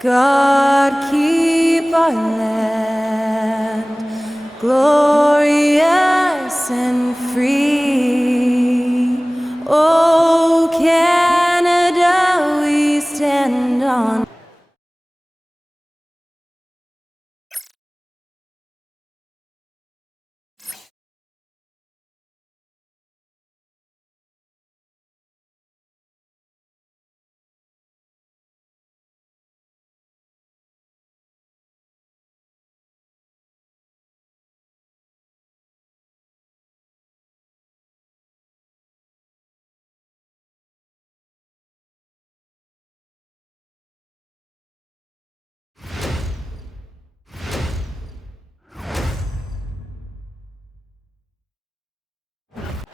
God keep our land glorious and free. Oh, Canada, we stand on.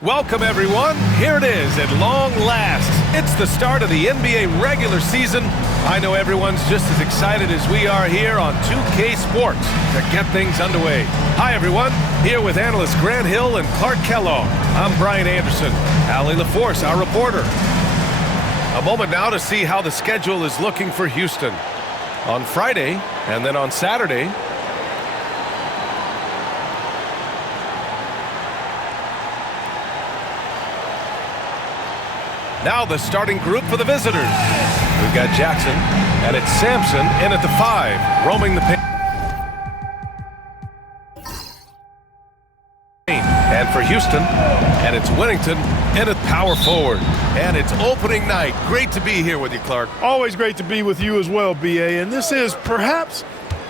Welcome, everyone. Here it is at long last. It's the start of the NBA regular season. I know everyone's just as excited as we are here on 2K Sports to get things underway. Hi, everyone. Here with analysts Grant Hill and Clark Kellogg. I'm Brian Anderson. Allie LaForce, our reporter. A moment now to see how the schedule is looking for Houston. On Friday and then on Saturday, now the starting group for the visitors. We've got Jackson, and it's Sampson in at the 5, roaming the paint. And for Houston, and it's Whittington in at power forward. And it's opening night. Great to be here with you, Clark. Always great to be with you as well, B.A. And this is perhaps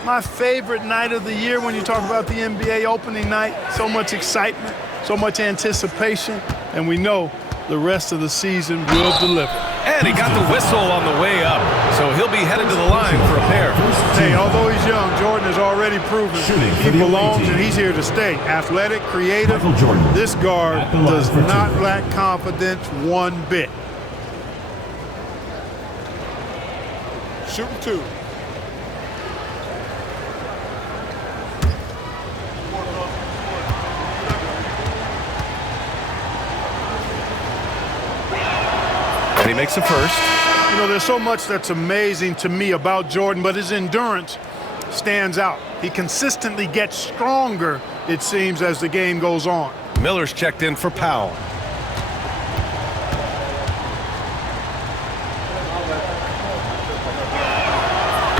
my favorite night of the year when you talk about the NBA opening night. So much excitement, so much anticipation, and we know the rest of the season will deliver. And he got the whistle on the way up, so he'll be headed to the line for a pair. Hey, although he's young, Jordan has already proven he belongs and he's here to stay. Athletic, creative, this guard does not lack confidence one bit. Shooting 2. And he makes the first. You know, there's so much that's amazing to me about Jordan, but his endurance stands out. He consistently gets stronger, it seems, as the game goes on. Miller's checked in for Powell.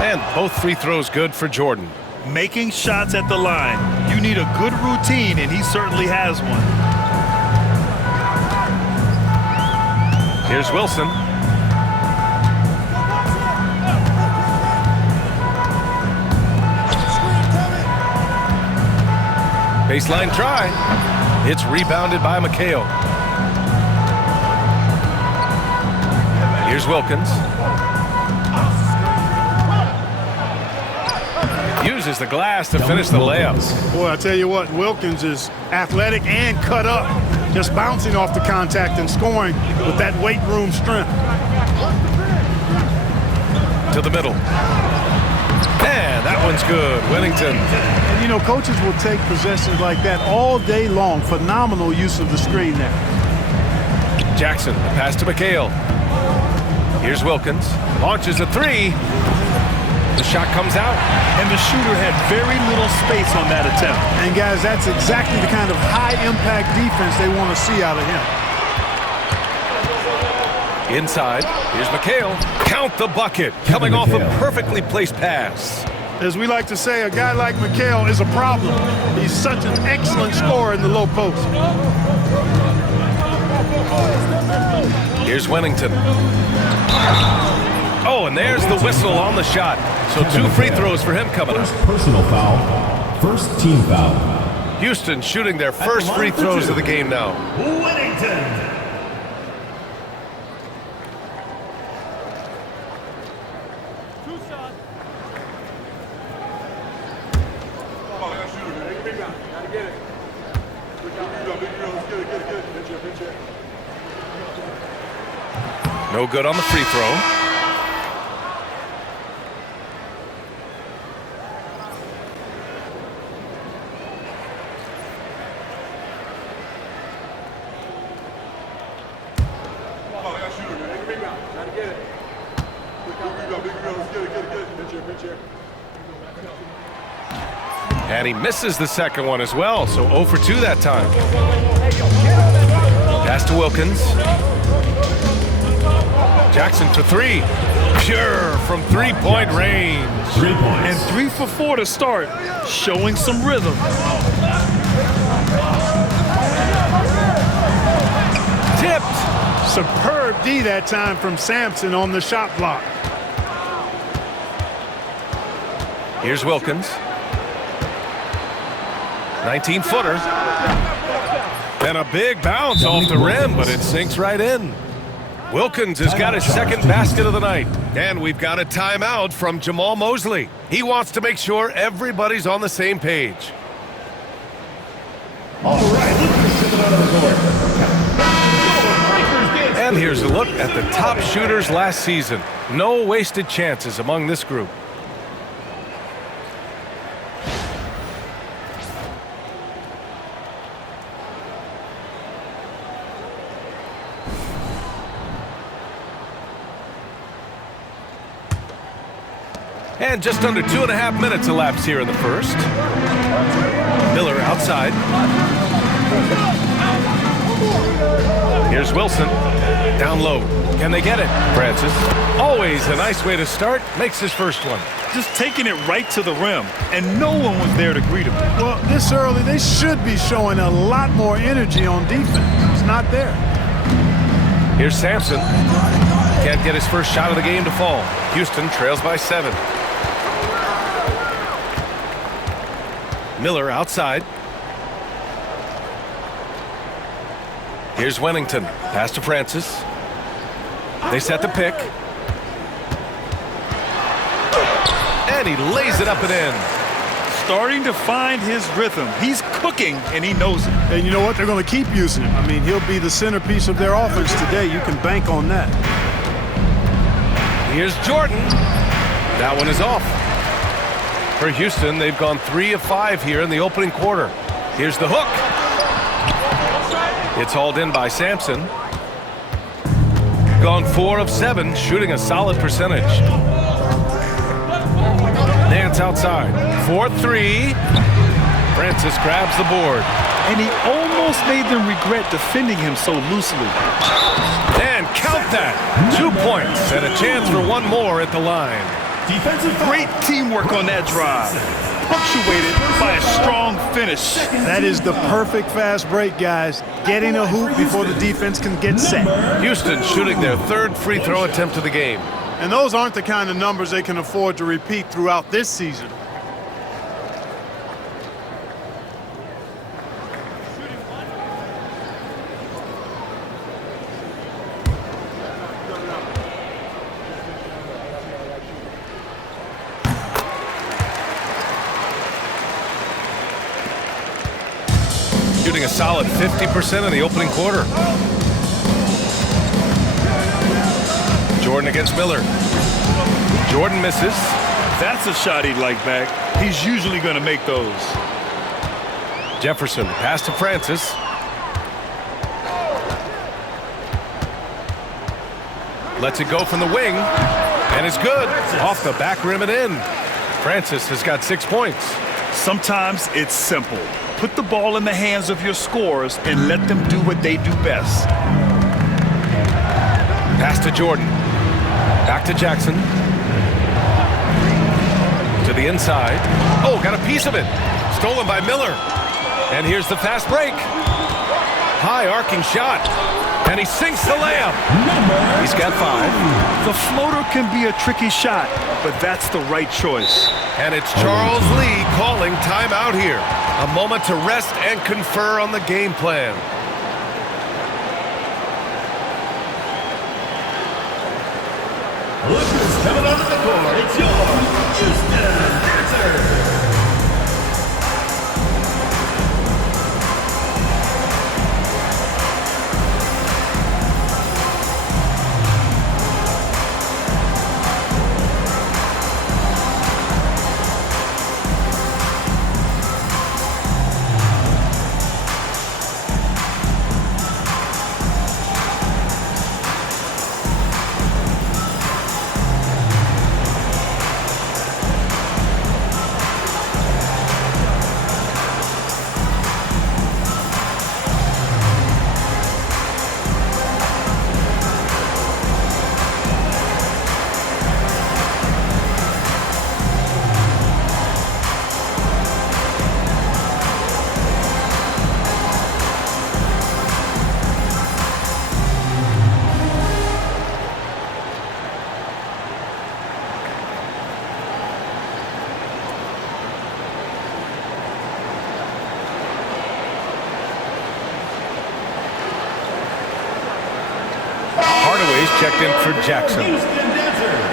And both free throws good for Jordan. Making shots at the line. You need a good routine, and he certainly has one. Here's Wilson. Baseline try. It's rebounded by McHale. Here's Wilkins. Uses the glass to finish the layups. Boy, I tell you what, Wilkins is athletic and cut up. Just bouncing off the contact and scoring with that weight room strength. To the middle. And that one's good. Whittington. And you know, coaches will take possessions like that all day long. Phenomenal use of the screen there. Jackson, the pass to McHale. Here's Wilkins. Launches a 3. The shot comes out. And the shooter had very little space on that attempt. And guys, that's exactly the kind of high-impact defense they want to see out of him. Inside, here's McHale. Count the bucket. Coming off a perfectly placed pass. As we like to say, a guy like McHale is a problem. He's such an excellent scorer in the low post. Here's Whittington. Oh, and there's the whistle on the shot. So 2 free throws for him coming up. First personal foul, first team foul. Houston shooting their first free throws of the game now. Whittington. No good on the free throw. And he misses the second one as well, so 0 for 2 that time. Pass to Wilkins. Jackson for 3. Pure from three-point range. 3 points. And 3 for 4 to start, showing some rhythm. Tipped. Superb D that time from Sampson on the shot block. Here's Wilkins. 19-footer. And a big bounce off the rim, but it sinks right in. Wilkins has got his second basket of the night. And we've got a timeout from Jamal Mosley. He wants to make sure everybody's on the same page. All right, Lucas coming out of the court. And here's a look at the top shooters last season. No wasted chances among this group. And just under 2.5 minutes elapsed here in the first. Miller outside. Here's Wilson. Down low. Can they get it? Francis. Always a nice way to start. Makes his first one. Just taking it right to the rim, and no one was there to greet him. Well, this early, they should be showing a lot more energy on defense. It's not there. Here's Sampson. Can't get his first shot of the game to fall. Houston trails by 7. Miller outside. Here's Wennington. Pass to Francis. They set the pick. And he lays it up and in. Starting to find his rhythm. He's cooking, and he knows it. And you know what? They're going to keep using him. I mean, he'll be the centerpiece of their offense today. You can bank on that. Here's Jordan. That one is off. For Houston, they've gone 3 of 5 here in the opening quarter. Here's the hook. It's hauled in by Sampson. Gone 4 of 7, shooting a solid percentage. Nance outside. 4-3. Francis grabs the board. And he almost made them regret defending him so loosely. And count that. 2 points and a chance for one more at the line. Defensive foul. Great teamwork on that drive, punctuated by a strong finish. That is the perfect fast break, guys. Getting a hoop before the defense can get set. Houston shooting their 3rd free throw attempt of the game. And those aren't the kind of numbers they can afford to repeat throughout this season. Shooting a solid 50% in the opening quarter. Jordan against Miller. Jordan misses. That's a shot he'd like back. He's usually going to make those. Jefferson, pass to Francis. Lets it go from the wing. And it's good. Off the back rim and in. Francis has got 6 points. Sometimes it's simple. Put the ball in the hands of your scorers and let them do what they do best. Pass to Jordan. Back to Jackson. To the inside. Oh, got a piece of it. Stolen by Miller. And here's the fast break. High arcing shot. And he sinks the layup. He's got 5. The floater can be a tricky shot, but that's the right choice. And it's Charles Lee calling timeout here. A moment to rest and confer on the game plan. Lucas coming onto the court. It's your Houston Dancers. Hardaway's checked in for Jackson. Houston Dancers.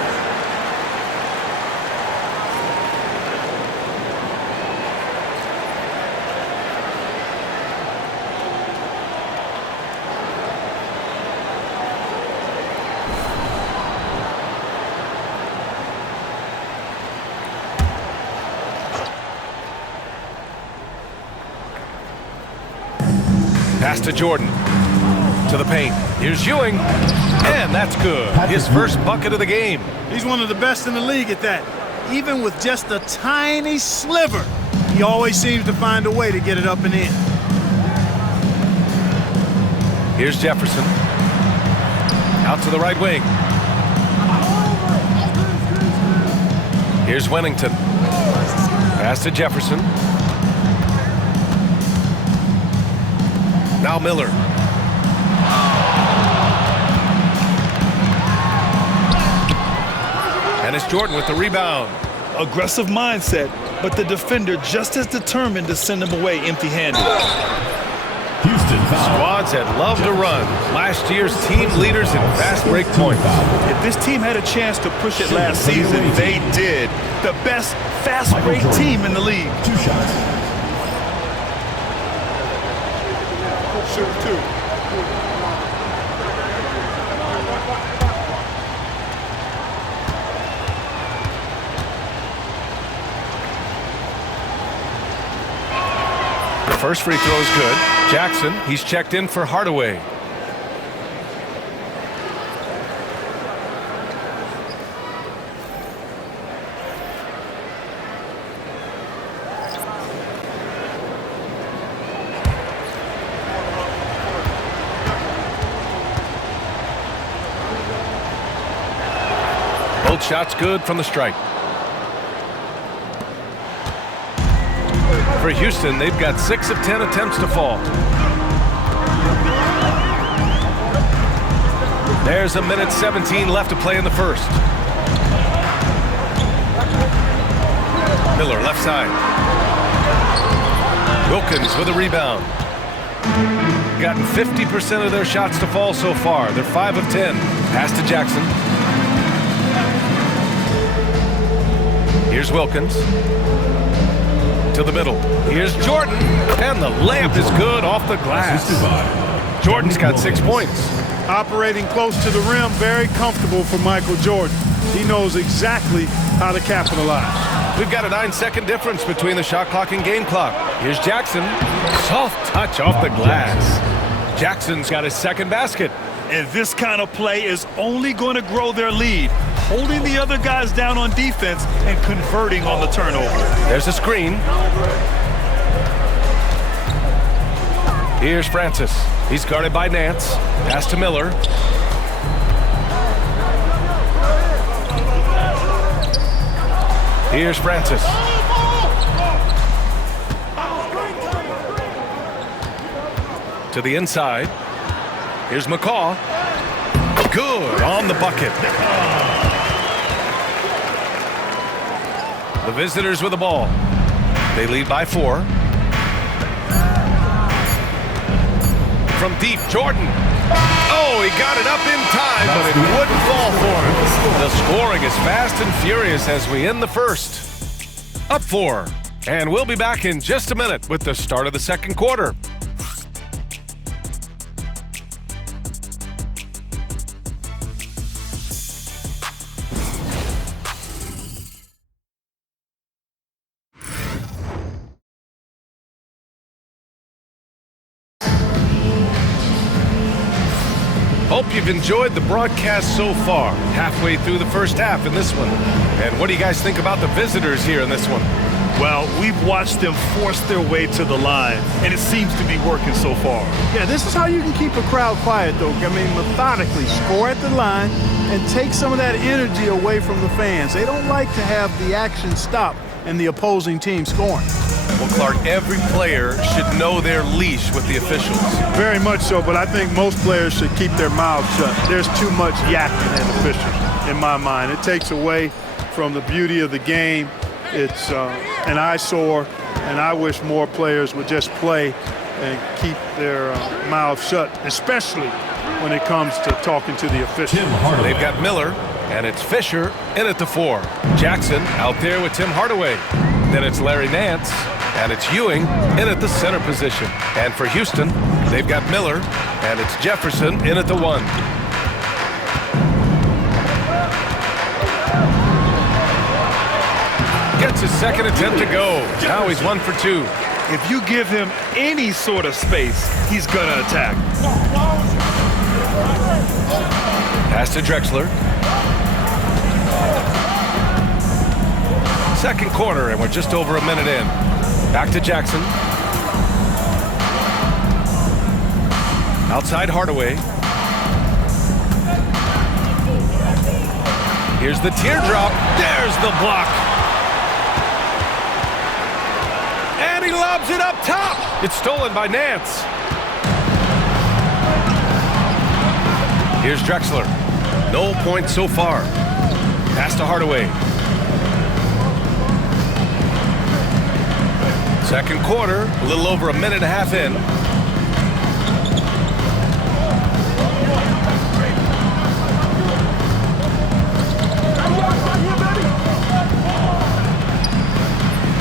Pass to Jordan. To the paint. Here's Ewing. And that's good. His first bucket of the game. He's one of the best in the league at that. Even with just a tiny sliver, he always seems to find a way to get it up and in. Here's Jefferson. Out to the right wing. Here's Wennington. Pass to Jefferson. Now Miller. And it's Jordan with the rebound. Aggressive mindset, but the defender just as determined to send him away empty-handed. Houston foul. Squads that love to run. Last year's team leaders in fast break points. If this team had a chance to push it last season, they did. The best fast break team in the league. 2 shots. Shoot two. First free throw is good. Jackson, he's checked in for Hardaway. Both shots good from the stripe. For Houston, they've got 6 of 10 attempts to fall. There's a minute 17 left to play in the first. Miller left side. Wilkins with a rebound. Gotten 50% of their shots to fall so far. They're 5 of 10. Pass to Jackson. Here's Wilkins. To the middle. Here's Jordan. And the layup is good off the glass. Jordan's got 6 points. Operating close to the rim, very comfortable for Michael Jordan. He knows exactly how to capitalize. We've got a 9-second difference between the shot clock and game clock. Here's Jackson. Soft touch off the glass. Jackson's got his second basket. And this kind of play is only going to grow their lead, holding the other guys down on defense and converting on the turnover. There's a screen. Here's Francis. He's guarded by Nance. Pass to Miller. Here's Francis. To the inside. Here's McCaw. Good on the bucket. The visitors with the ball. They lead by 4. From deep, Jordan. Oh, he got it up in time, but it wouldn't fall for him. The scoring is fast and furious as we end the first. Up 4. And we'll be back in just a minute with the start of the second quarter. Hope you've enjoyed the broadcast so far. Halfway through the first half in this one. And what do you guys think about the visitors here in this one? Well, we've watched them force their way to the line, and it seems to be working so far. Yeah, this is how you can keep a crowd quiet, though. I mean, methodically score at the line and take some of that energy away from the fans. They don't like to have the action stop and the opposing team scoring. Well, Clark, every player should know their leash with the officials. Very much so, but I think most players should keep their mouths shut. There's too much yakking at officials, in my mind. It takes away from the beauty of the game. It's an eyesore, and I wish more players would just play and keep their mouths shut, especially when it comes to talking to the officials. They've got Miller, and it's Fisher in at the 4. Jackson out there with Tim Hardaway. Then it's Larry Nance, and it's Ewing in at the center position. And for Houston, they've got Miller, and it's Jefferson in at the 1. Gets his second attempt to go. Now he's 1 for 2. If you give him any sort of space, he's going to attack. Pass to Drexler. Second quarter, and we're just over a minute in. Back to Jackson. Outside Hardaway. Here's the teardrop. There's the block. And he lobs it up top. It's stolen by Nance. Here's Drexler. No points so far. Pass to Hardaway. Second quarter, a little over a minute and a half in.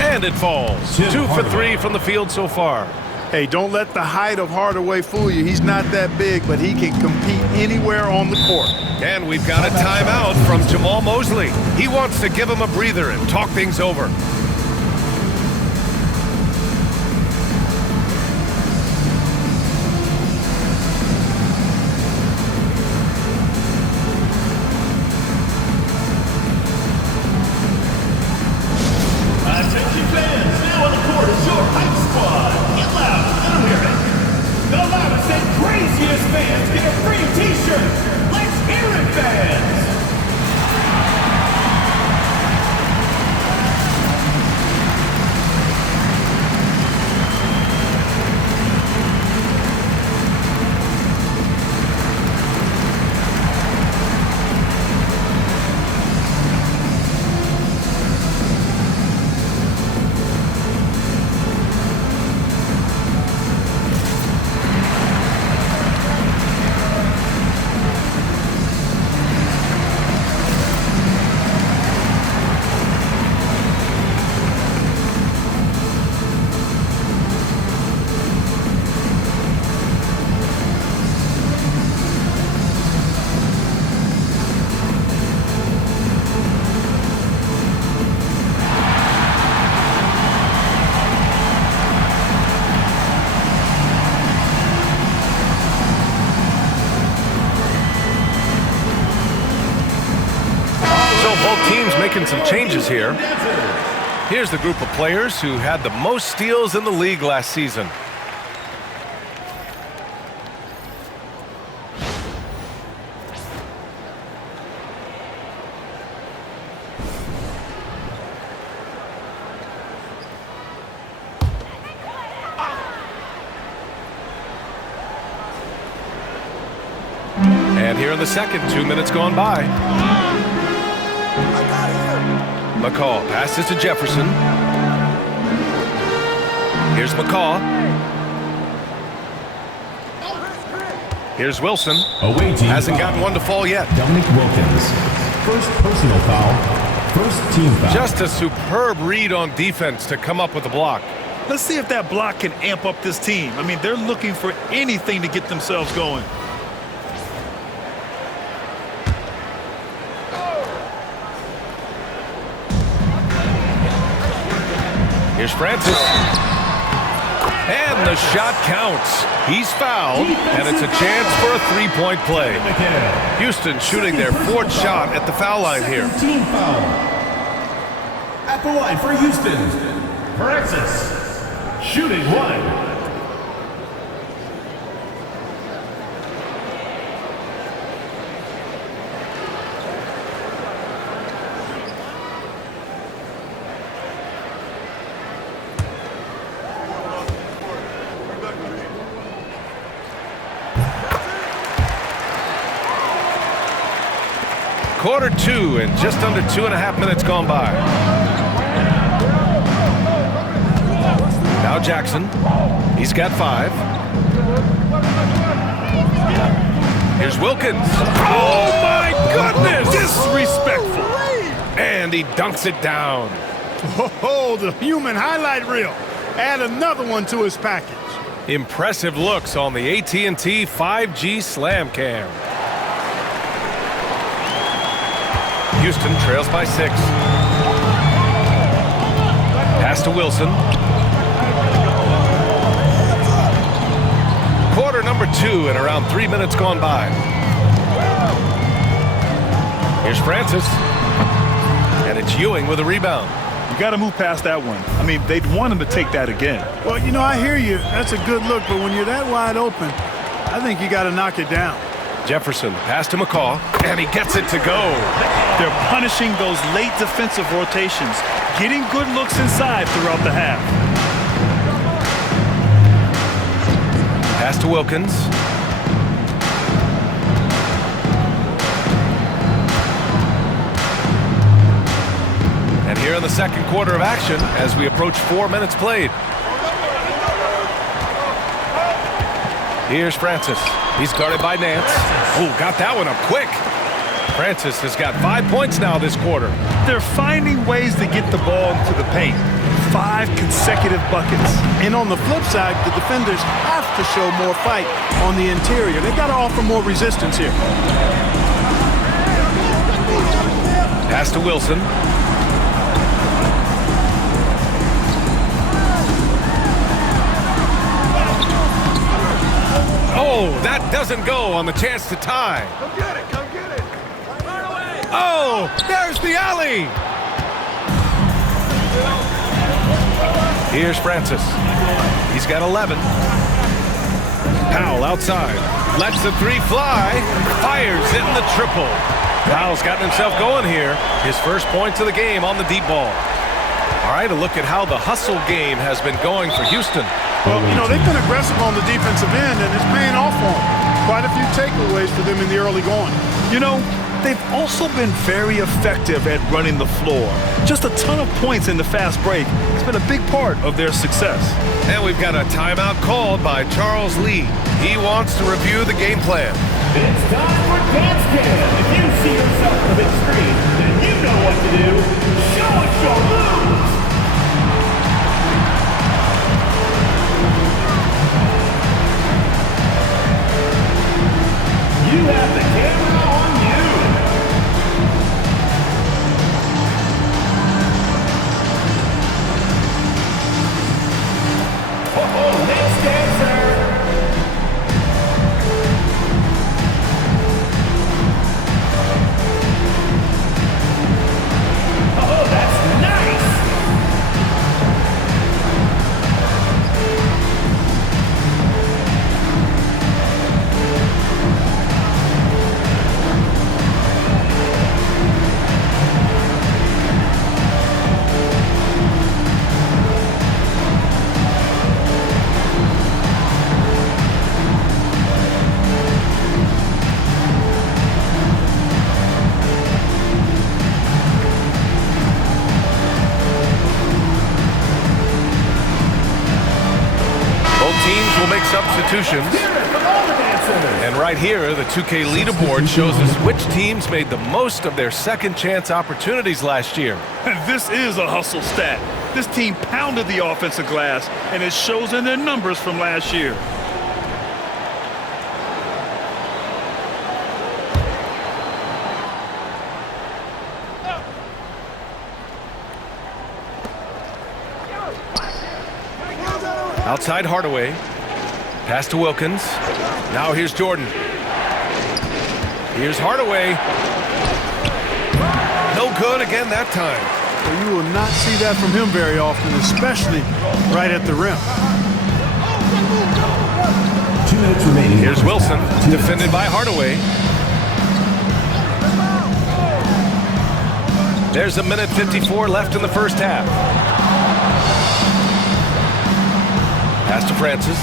And it falls. 2 for 3 from the field so far. Hey, don't let the height of Hardaway fool you. He's not that big, but he can compete anywhere on the court. And we've got a timeout from Jamal Mosley. He wants to give him a breather and talk things over. Attention fans, now on the court is your hype squad. Get loud, let them hear it. The loudest and craziest fans get a free t-shirt. Let's hear it, fans. Both teams making some changes here. Here's the group of players who had the most steals in the league last season. And here in the second, 2 minutes gone by. McCaw passes to Jefferson. Here's McCaw. Here's Wilson. Away team Hasn't foul. gotten one to fall yet. Dominic Wilkins. First personal foul. First team foul. Just a superb read on defense to come up with the block. Let's see if that block can amp up this team. I mean, they're looking for anything to get themselves going. Here's Francis. And the shot counts. He's fouled, and it's a chance for a three-point play. Houston shooting their fourth shot at the foul line here. Team foul. At the line for Houston. Francis, shooting one. Quarter two and just under 2.5 minutes gone by. Now Jackson. He's got 5. Here's Wilkins. Oh, my goodness! Disrespectful. And he dunks it down. Oh, the human highlight reel. Add another one to his package. Impressive looks on the AT&T 5G Slam Cam. Houston trails by 6. Pass to Wilson. Quarter number 2 and around 3 minutes gone by. Here's Francis. And it's Ewing with a rebound. You got to move past that one. I mean, they'd want him to take that again. Well, you know, I hear you. That's a good look, but when you're that wide open, I think you got to knock it down. Jefferson pass to McCaw, and he gets it to go. They're punishing those late defensive rotations, getting good looks inside throughout the half. Pass to Wilkins. And here in the second quarter of action as we approach 4 minutes played. Here's Francis. He's guarded by Nance. Oh, got that one up quick. Francis has got 5 points now this quarter. They're finding ways to get the ball into the paint. 5 consecutive buckets. And on the flip side, the defenders have to show more fight on the interior. They got to offer more resistance here. Pass to Wilson. Oh, that doesn't go on the chance to tie. Come get it, come get it. Run away. Oh, there's the alley. Here's Francis. He's got 11. Powell outside. Lets the 3 fly. Fires in the triple. Powell's gotten himself going here. His first points of the game on the deep ball. All right, a look at how the hustle game has been going for Houston. Well, you know, they've been aggressive on the defensive end, and it's paying off for them. Quite a few takeaways for them in the early going. You know, they've also been very effective at running the floor. Just a ton of points in the fast break. It's been a big part of their success. And we've got a timeout called by Charles Lee. He wants to review the game plan. It's time for Dance Cam. If you see yourself on the big screen, then you know what to do. Show us your moves. You have the camera on you. Oh, next dancer. Oh, that's nice. Teams will make substitutions. And right here, the 2K leaderboard shows us which teams made the most of their second chance opportunities last year. And this is a hustle stat. This team pounded the offensive glass, and it shows in their numbers from last year. Outside Hardaway. Pass to Wilkins. Now here's Jordan. Here's Hardaway. No good again that time. Well, you will not see that from him very often, especially right at the rim. 2 minutes remaining. Here's Wilson, defended by Hardaway. There's a minute 54 left in the first half. Pass to Francis.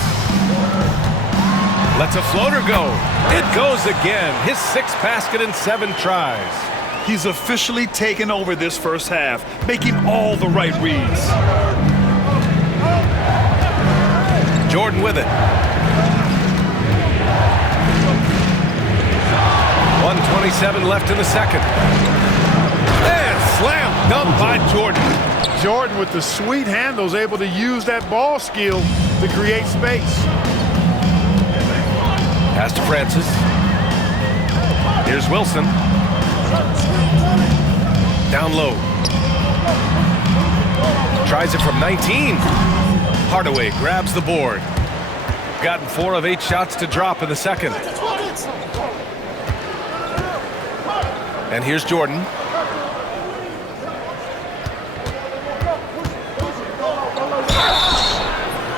Lets a floater go. It goes again. His 6th basket in 7 tries. He's officially taken over this first half, making all the right reads. Jordan with it. 1:27 left in the second. And slam dunk by Jordan. Jordan with the sweet handles able to use that ball skill to create space. Pass to Francis. Here's Wilson. Down low. Tries it from 19. Hardaway grabs the board. Gotten 4 of 8 shots to drop in the second. And here's Jordan.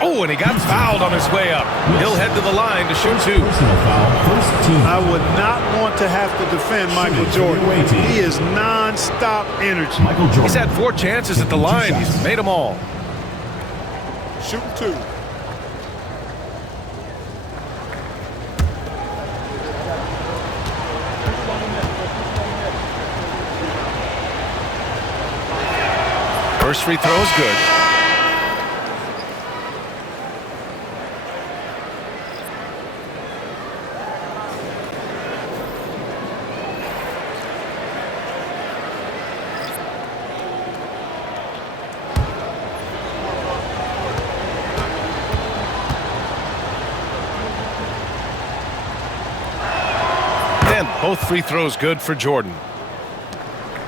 Oh, and he got fouled on his way up. He'll head to the line to shoot 2. Personal foul, first team. I would not want to have to defend Michael Jordan. He is non-stop energy. Michael Jordan. He's had 4 chances at the line. He's made them all. Shooting 2. First free throw is good. And both free throws good for Jordan.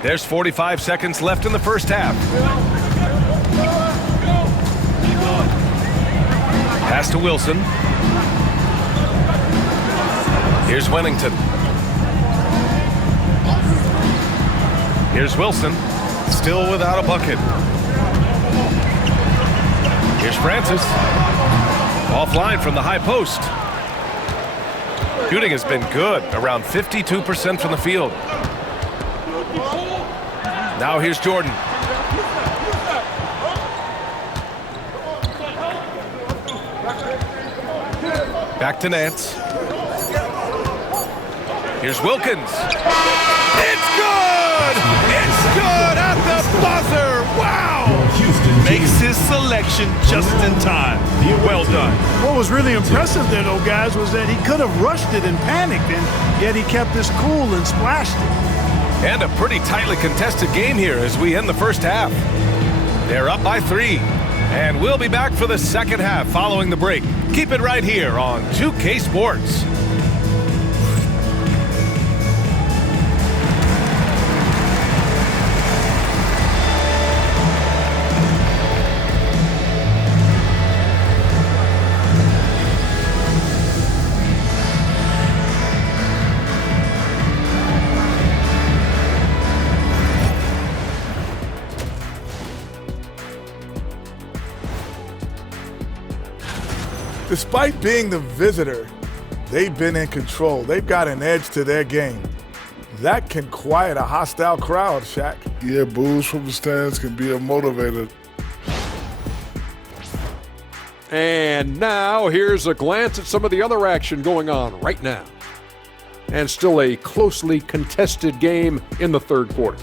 There's 45 seconds left in the first half. Pass to Wilson. Here's Wennington. Here's Wilson. Still without a bucket. Here's Francis. Offline from the high post. Shooting has been good, around 52% from the field. Now here's Jordan. Back to Nance. Here's Wilkins. It's good! It's good at the buzzer! Wow! Makes his selection just in time. Well done. What was really impressive there, though, guys, was that he could have rushed it and panicked, and yet he kept his cool and splashed it. And a pretty tightly contested game here as we end the first half. They're up by 3. And we'll be back for the second half following the break. Keep it right here on 2K Sports. Despite being the visitor, they've been in control. They've got an edge to their game. That can quiet a hostile crowd, Shaq. Yeah, boos from the stands can be a motivator. And now here's a glance at some of the other action going on right now. And still a closely contested game in the third quarter.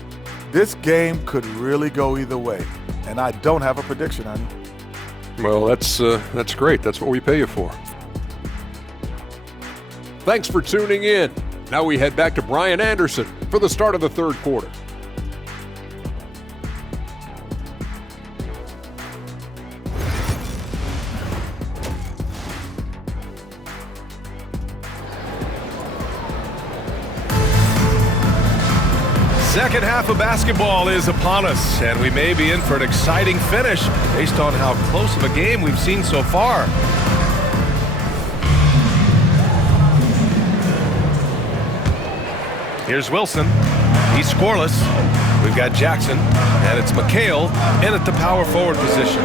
This game could really go either way, and I don't have a prediction, honey. Well, that's great. That's what we pay you for. Thanks for tuning in. Now we head back to Brian Anderson for the start of the third quarter. Second half of basketball is upon us, and we may be in for an exciting finish based on how close of a game we've seen so far. Here's Wilson. He's scoreless. We've got Jackson, and it's McHale in at the power forward position.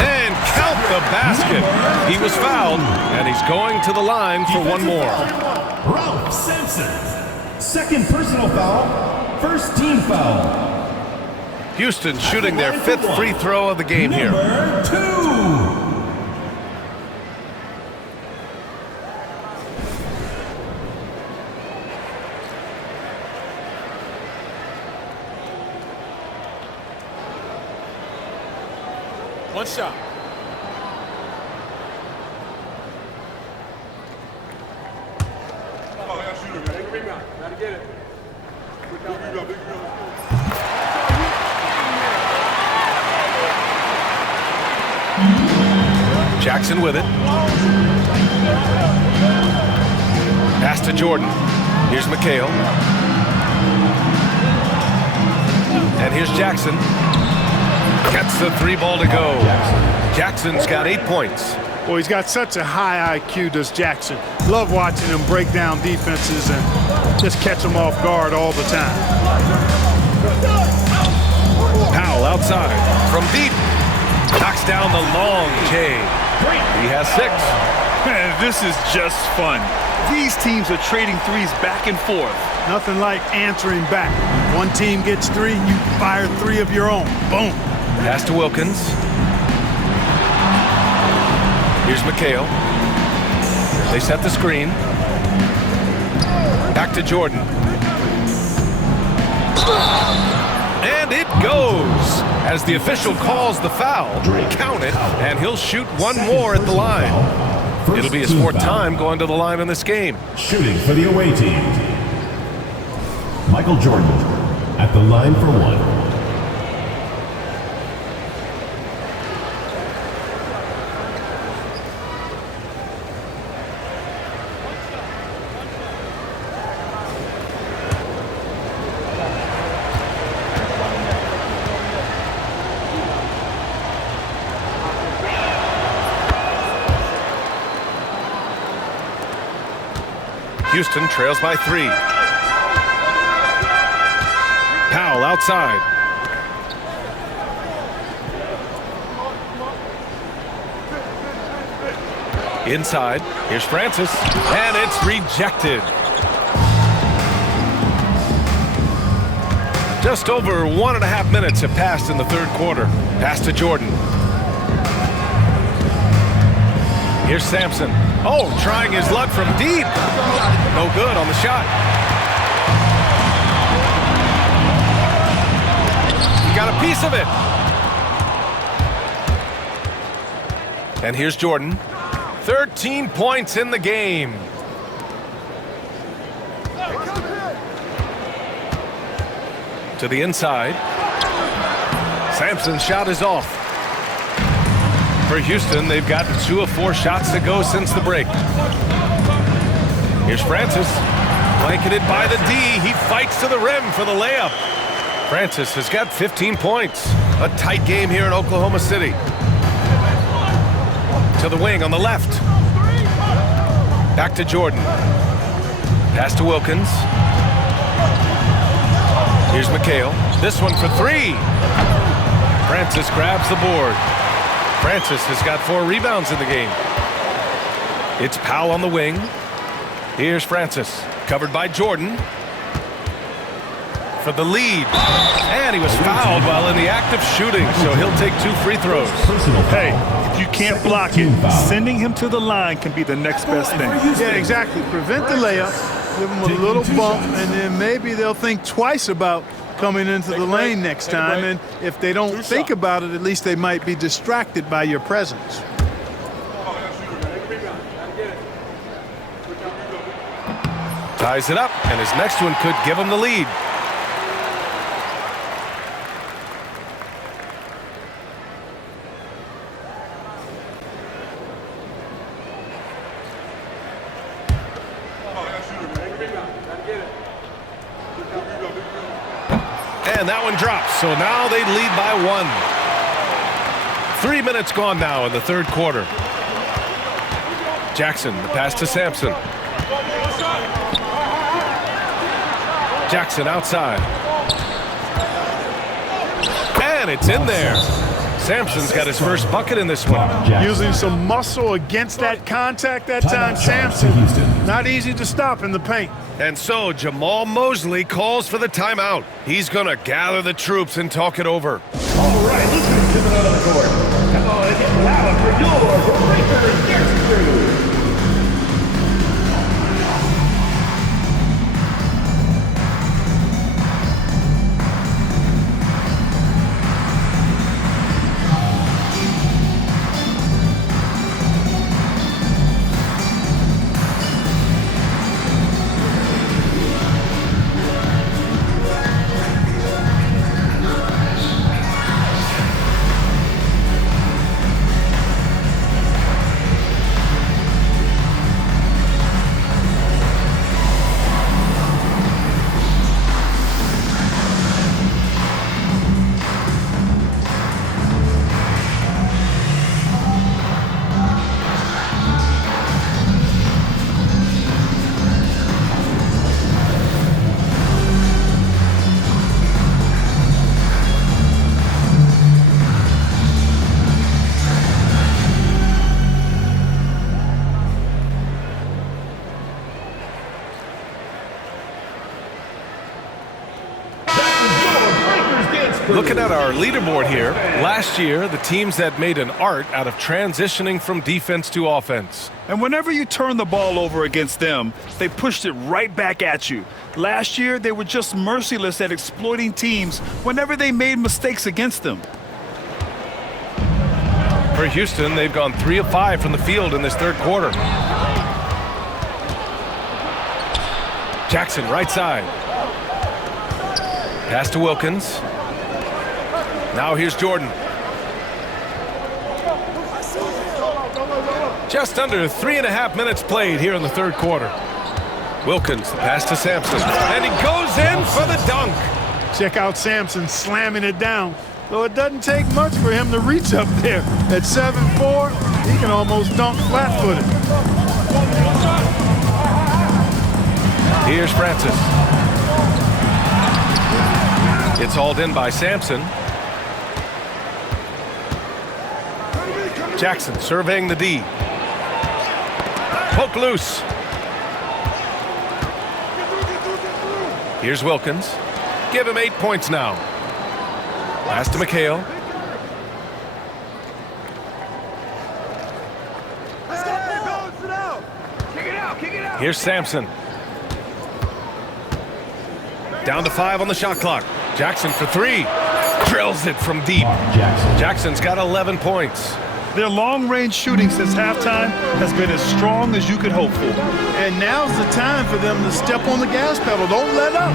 And count the basket. He was fouled, and he's going to the line for one more. Ralph Sampson. Second personal foul. First team foul. Houston shooting their 5th free throw of the game here. Number 2. One shot. Jackson with it. Pass to Jordan. Here's McHale. And here's Jackson. Gets the 3 ball to go. Jackson's got 8 points. Well, he's got such a high IQ, does Jackson. Love watching him break down defenses and just catch them off guard all the time. Powell outside from deep. Knocks down the long J. He has 6. Man, this is just fun. These teams are trading threes back and forth. Nothing like answering back. One team gets 3, you fire 3 of your own. Boom. Pass to Wilkins. Here's McHale. They set the screen. Back to Jordan. And it goes as the official calls the foul. Count it, and he'll shoot 1 more at the line. It'll be his 4th time going to the line in this game. Shooting for the away team, Michael Jordan at the line for 1. Houston trails by 3. Powell outside. Inside. Here's Francis. And it's rejected. Just over 1.5 minutes have passed in the 3rd quarter. Pass to Jordan. Here's Sampson. Oh, trying his luck from deep. No good on the shot. He got a piece of it. And here's Jordan. 13 points in the game. To the inside. Sampson's shot is off. For Houston, they've got 2 of 4 shots to go since the break. Here's Francis. Blanketed by the D. He fights to the rim for the layup. Francis has got 15 points. A tight game here in Oklahoma City. To the wing on the left. Back to Jordan. Pass to Wilkins. Here's McHale. This one for 3. Francis grabs the board. Francis has got 4 rebounds in the game. It's Powell on the wing. Here's Francis, covered by Jordan for the lead. And he was fouled while in the act of shooting, so he'll take 2 free throws. Hey, if you can't block it, sending him to the line can be the next best thing. Yeah, exactly. Prevent the layup, give them a little bump, and then maybe they'll think twice about coming into the lane next time. And if they don't think about it, at least they might be distracted by your presence. Ties it up, and his next one could give him the lead. And that one drops, so now they lead by 1. 3 minutes gone now in the 3rd quarter. Jackson, the pass to Sampson. Jackson outside. And it's in there. Sampson's got his first bucket in this one. Using some muscle against that contact that time, Sampson. Not easy to stop in the paint. And so Jamal Mosley calls for the timeout. He's going to gather the troops and talk it over. All right, let's get to the court. Come on, get loud for your Breakers Dance Crew. looking at our leaderboard here, last year the teams that made an art out of transitioning from defense to offense. And whenever you turn the ball over against them, they pushed it right back at you. Last year, they were just merciless at exploiting teams whenever they made mistakes against them. For Houston, they've gone 3 of 5 from the field in this third quarter. Jackson, right side. Pass to Wilkins. Now here's Jordan. Just under 3.5 minutes played here in the third quarter. Wilkins, the pass to Sampson. And he goes in for the dunk. Check out Sampson slamming it down. Though it doesn't take much for him to reach up there. At 7'4", he can almost dunk flat-footed. Here's Francis. It's hauled in by Sampson. Jackson surveying the D. Poke loose. Here's Wilkins. Give him 8 points now. Pass to McHale. Here's Sampson. Down to 5 on the shot clock. Jackson for 3. Drills it from deep. Jackson's got 11 points. Their long-range shooting since halftime has been as strong as you could hope for. And now's the time for them to step on the gas pedal. Don't let up.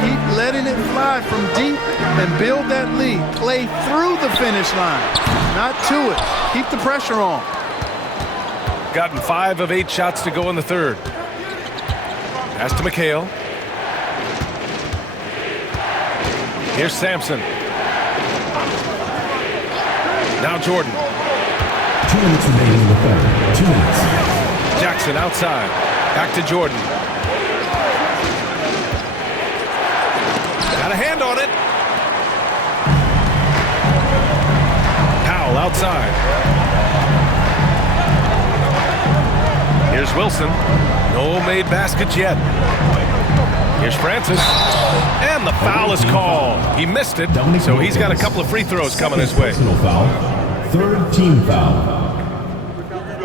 Keep letting it fly from deep and build that lead. Play through the finish line, not to it. Keep the pressure on. Gotten 5 of 8 shots to go in the third. Pass to McHale. Here's Sampson. Now Jordan. 2 minutes remaining in the third. 2 minutes. Jackson outside. Back to Jordan. Got a hand on it. Powell outside. Here's Wilson. No made baskets yet. Here's Francis. And the foul is called. He missed it, so he's got a couple of free throws coming his way. Personal foul. Third team foul.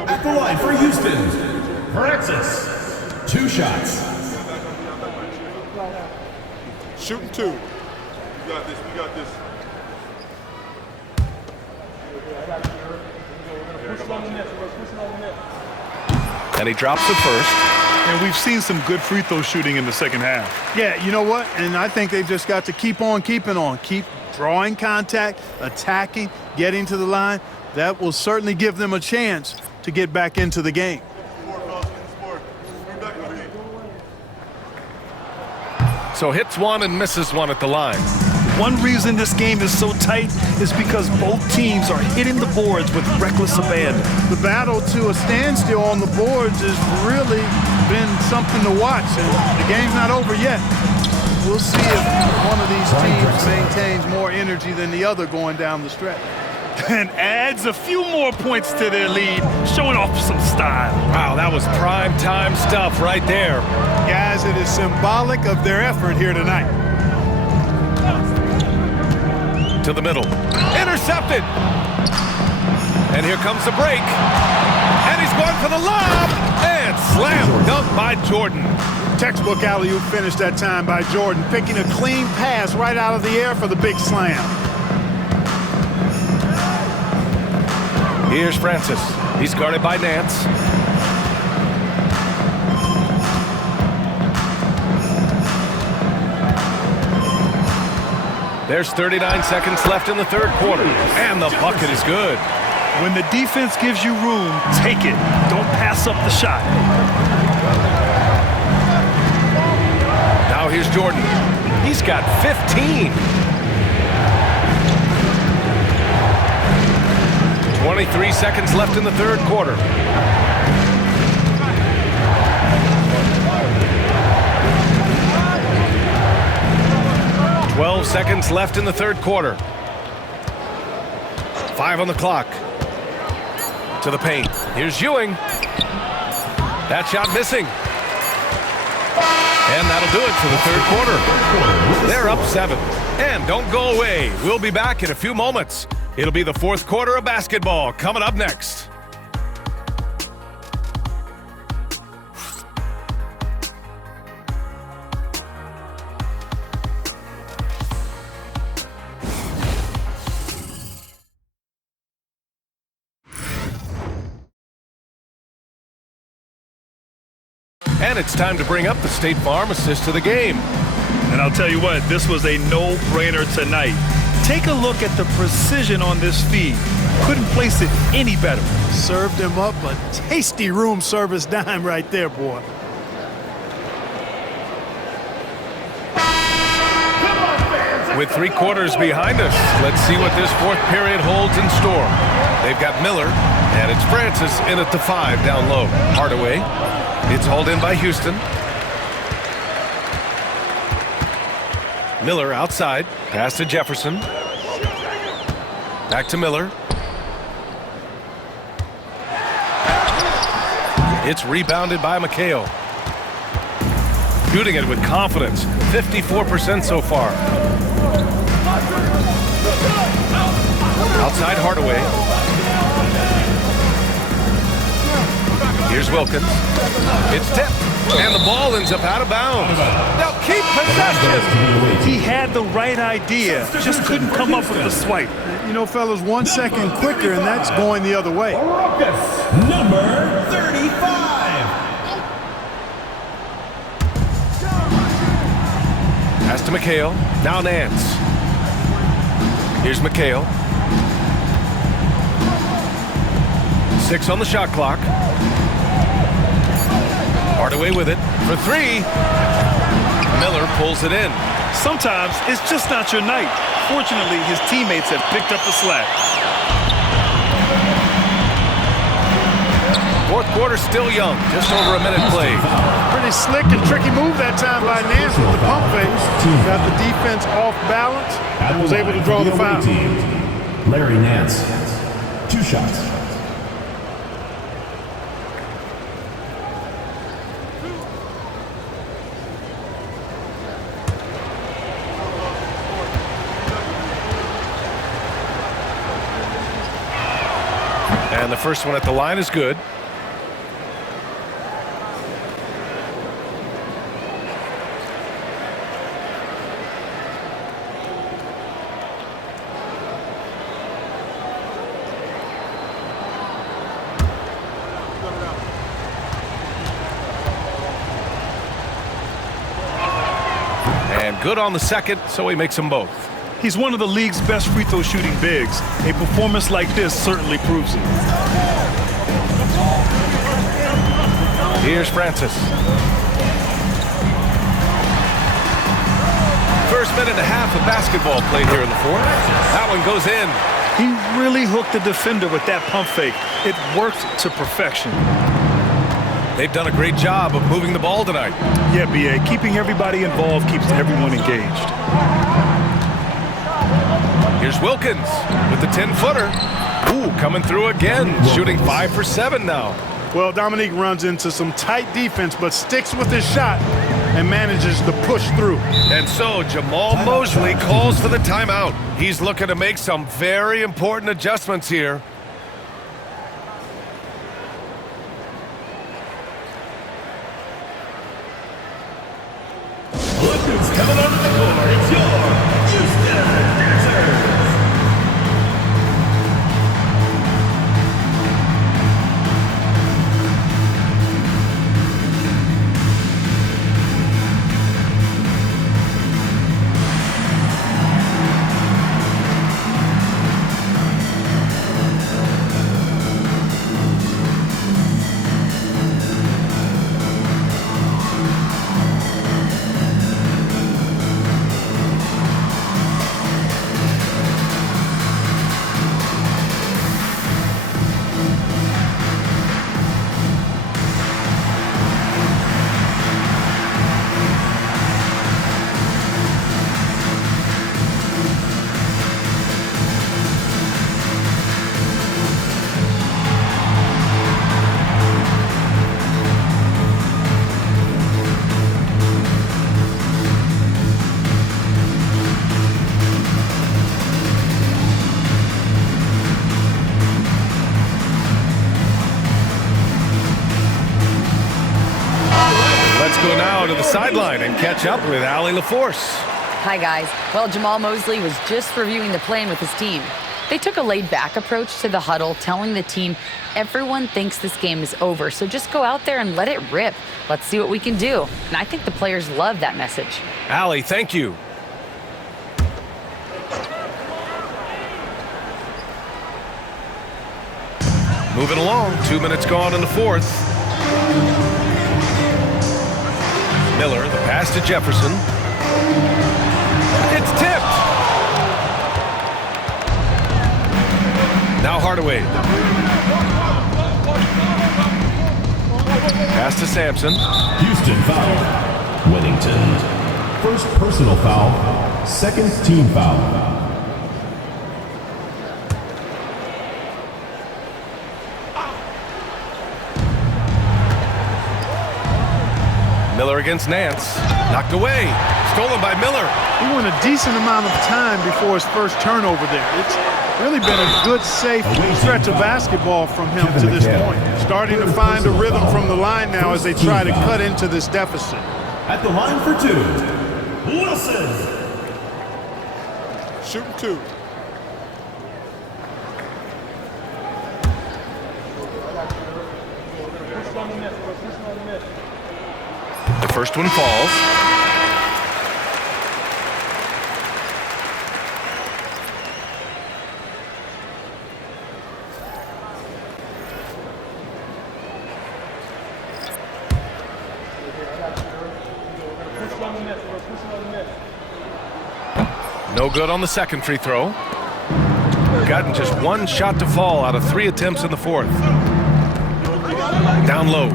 At the line for Houston, Francis. 2 shots. Shooting 2. You got this. We got this. And he drops the first. And we've seen some good free throw shooting in the second half. Yeah, you know what? And I think they've just got to keep on keeping on. Keep drawing contact, attacking, getting to the line. That will certainly give them a chance to get back into the game. So hits one and misses one at the line. One reason this game is so tight is because both teams are hitting the boards with reckless abandon. The battle to a standstill on the boards has really been something to watch, and the game's not over yet. We'll see if one of these teams maintains more energy than the other going down the stretch. And adds a few more points to their lead, showing off some style. Wow, that was prime time stuff right there. Guys, it is symbolic of their effort here tonight. To the middle. Intercepted. And here comes the break. And he's going for the lob. And slam dunk by Jordan. Textbook alley-oop finish that time by Jordan, picking a clean pass right out of the air for the big slam. Here's Francis. He's guarded by Nance. There's 39 seconds left in the third quarter, and the bucket is good. When the defense gives you room, take it. Don't pass up the shot. Now here's Jordan. He's got 15. 23 seconds left in the third quarter. Twelve seconds left in the third quarter. 5 on the clock. To the paint. Here's Ewing. That shot missing. And that'll do it for the third quarter. They're up 7. And don't go away. We'll be back in a few moments. It'll be the fourth quarter of basketball coming up next. And it's time to bring up the State Farm assist to the game. And I'll tell you what, this was a no-brainer tonight. Take a look at the precision on this feed. Couldn't place it any better. Served him up a tasty room service dime right there, boy. With 3 quarters behind us, let's see what this fourth period holds in store. They've got Miller, and it's Francis in at the 5 down low. Hardaway. It's hauled in by Houston. Miller outside. Pass to Jefferson. Back to Miller. It's rebounded by McHale. Shooting it with confidence. 54% so far. Outside Hardaway. Here's Wilkins. It's tipped. And the ball ends up out of bounds. Now keep possession. He had the right idea, just couldn't come up with the swipe. You know, fellas, 1 second quicker, and that's going the other way. Number 35. Pass to McHale. Now Nance. Here's McHale. 6 on the shot clock. Hardaway with it for 3. Miller pulls it in. Sometimes it's just not your night. Fortunately, his teammates have picked up the slack. Fourth quarter still young, just over a minute played. Pretty slick and tricky move that time by Nance with the pump fake. Got the defense off balance and was able to draw the foul. Larry Nance, 2 shots. And the first one at the line is good. And good on the second, so he makes them both. He's one of the league's best free throw shooting bigs. A performance like this certainly proves it. Here's Francis. First minute and a half of basketball played here in the fourth. That one goes in. He really hooked the defender with that pump fake. It worked to perfection. They've done a great job of moving the ball tonight. Yeah, B.A., keeping everybody involved keeps everyone engaged. Here's Wilkins with the 10-footer. Ooh, coming through again, shooting 5 for 7 now. Well, Dominique runs into some tight defense, but sticks with his shot and manages to push through. And so Jamal Mosley calls for the timeout. He's looking to make some very important adjustments here. Look who's coming onto the court. It's your Houston Dancers. sideline and catch up with Allie LaForce. Hi, guys. Well, Jamal Mosley was just reviewing the plan with his team. They took a laid-back approach to the huddle, telling the team everyone thinks this game is over, so just go out there and let it rip. Let's see what we can do. And I think the players love that message. Allie, thank you. Moving along, 2 minutes gone in the fourth. Miller, the pass to Jefferson. It's tipped. Now Hardaway. Pass to Sampson. Houston foul. Winnington. First personal foul. Second team foul. Miller against Nance. Knocked away. Stolen by Miller. He went a decent amount of time before his first turnover there. It's really been a good, safe stretch of basketball from him to this point. Starting to find a rhythm from the line now as they try to cut into this deficit. At the line for two, Wilson. Shooting 2. The first one falls. No good on the second free throw. Gotten just one shot to fall out of 3 attempts in the fourth. Down low.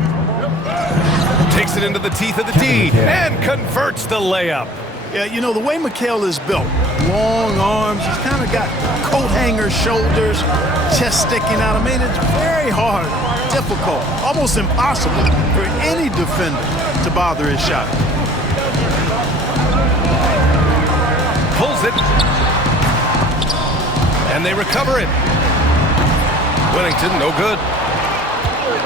Takes it into the teeth of the D and converts the layup. Yeah, you know, the way Mikal is built, long arms, he's kind of got coat hanger shoulders, chest sticking out. I mean, it's very hard, difficult, almost impossible for any defender to bother his shot. Pulls it. And they recover it. Winnington, no good.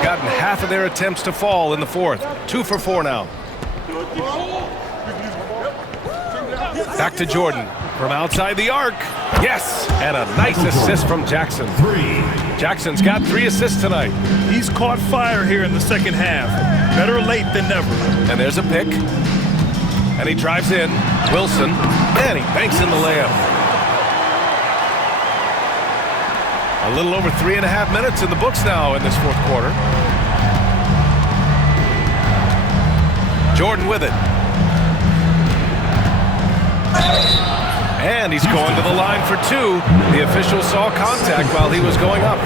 Gotten half of their attempts to fall in the fourth. 2 for 4 now. Back to Jordan from outside the arc. Yes, and a nice assist from Jackson. Jackson's got 3 assists tonight. He's caught fire here in the second half. Better late than never. And there's a pick. And he drives in. Wilson, and he banks in the layup. A little over 3.5 minutes in the books now in this fourth quarter. Jordan with it. And he's going to the line for 2. The official saw contact while he was going up.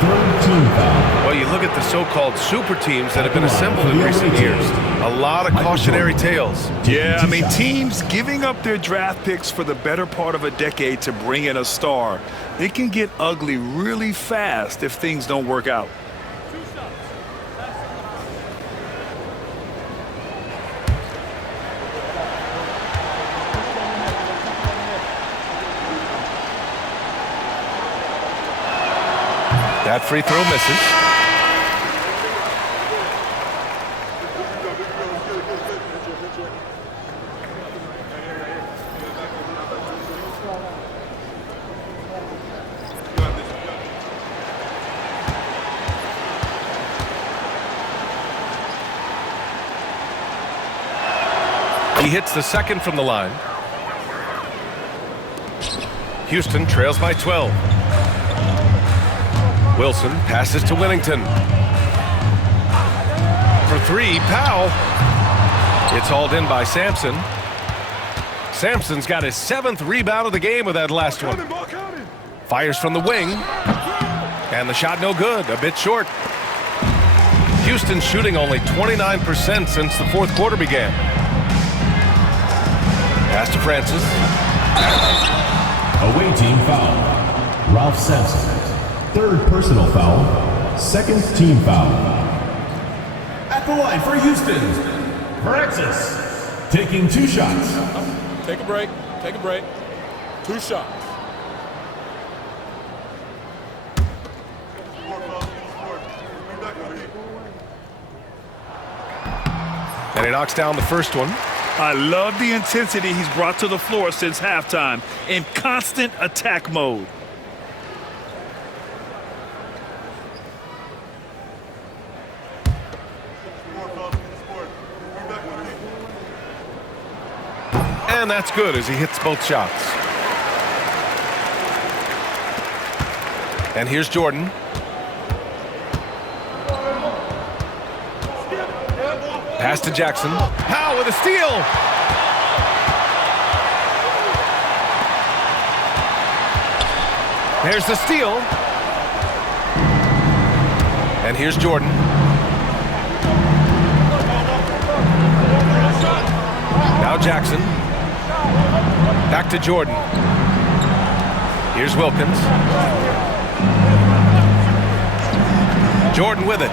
Well, you look at the so-called super teams that have been assembled in recent years. A lot of cautionary tales. Yeah, I mean, teams giving up their draft picks for the better part of a decade to bring in a star. It can get ugly really fast if things don't work out. That free throw misses. He hits the second from the line. Houston trails by 12. Wilson passes to Winnington. For 3, Powell. It's hauled in by Sampson. Sampson's got his 7th rebound of the game with that last one. Fires from the wing. And the shot no good, a bit short. Houston shooting only 29% since the fourth quarter began. Pass to Francis. Away team foul. Ralph Sampson. 3rd personal foul. 2nd team foul. At the line for Houston, Francis. Taking 2 shots. Take a break. Take a break. 2 shots. And he knocks down the first one. I love the intensity he's brought to the floor since halftime, in constant attack mode. And that's good as he hits both shots. And here's Jordan. Pass to Jackson. Howe with a steal. There's the steal. And here's Jordan. Now Jackson. Back to Jordan. Here's Wilkins. Jordan with it.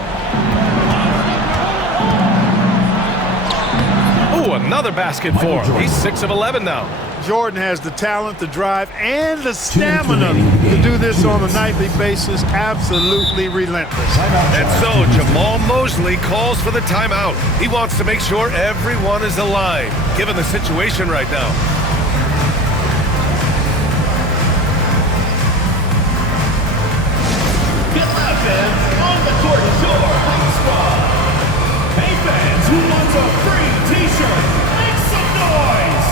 Ooh, another basket for him. He's 6 of 11 now. Jordan has the talent, the drive, and the stamina to do this on a nightly basis. Absolutely relentless. And so Jamahl Mosley calls for the timeout. He wants to make sure everyone is aligned, given the situation right now. Get loud, fans. On the court is your Hype Squad. Hey, fans, who wants a free t-shirt? Make some noise.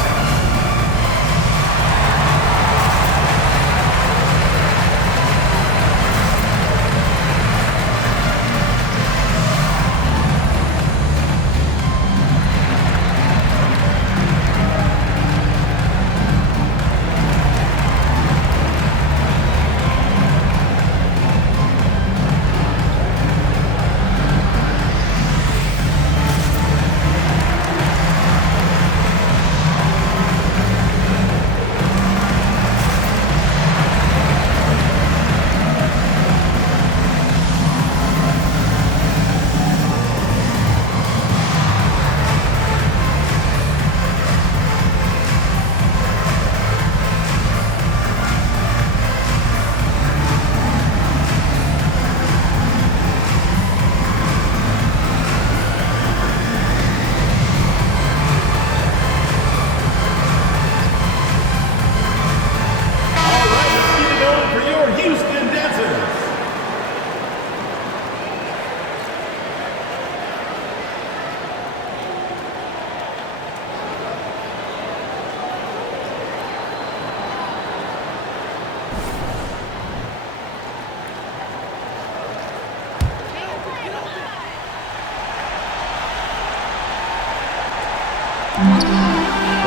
Houston Dancers.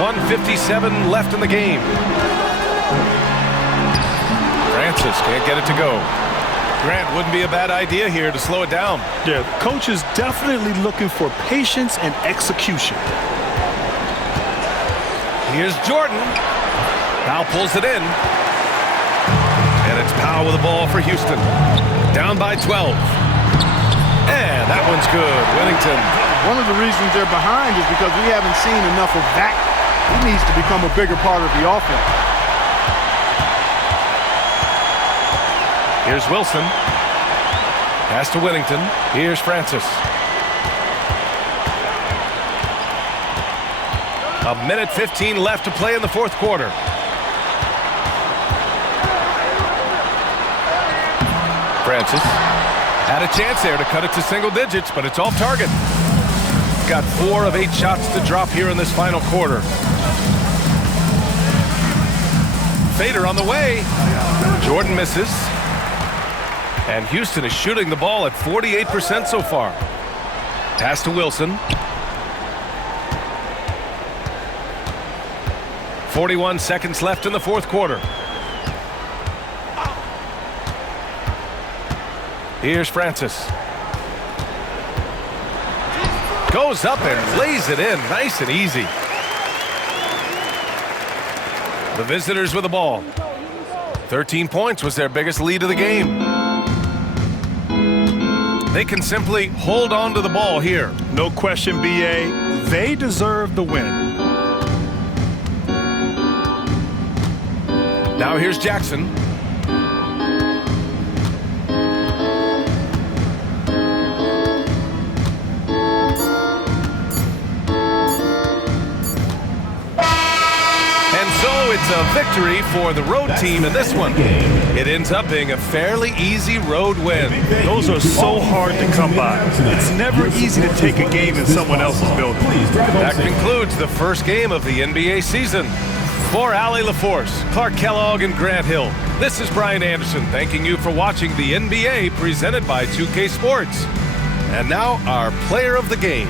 .157 left in the game. Francis can't get it to go. Grant, wouldn't be a bad idea here to slow it down. Yeah, the coach is definitely looking for patience and execution. Here's Jordan. Powell pulls it in. And it's Powell with the ball for Houston. Down by 12. And that one's good. Whittington. One of the reasons they're behind is because we haven't seen enough of that. He needs to become a bigger part of the offense. Here's Wilson. Pass to Whittington. Here's Francis. A minute 15 left to play in the fourth quarter. Francis had a chance there to cut it to single digits, but it's off target. Got 4 of 8 shots to drop here in this final quarter. Fader on the way. Jordan misses. And Houston is shooting the ball at 48% so far. Pass to Wilson. 41 seconds left in the fourth quarter. Here's Francis. Goes up and lays it in nice and easy. The visitors with the ball. 13 points was their biggest lead of the game. They can simply hold on to the ball here. No question, B.A. They deserve the win. Now here's Jackson. victory for the road team in this one. It ends up being a fairly easy road win. Those are so hard to come by. It's never easy to take a game in someone else's building. That concludes the first game of the NBA season. For Allie LaForce, Clark Kellogg, and Grant Hill, this is Brian Anderson thanking you for watching the NBA presented by 2K Sports. And now our player of the game.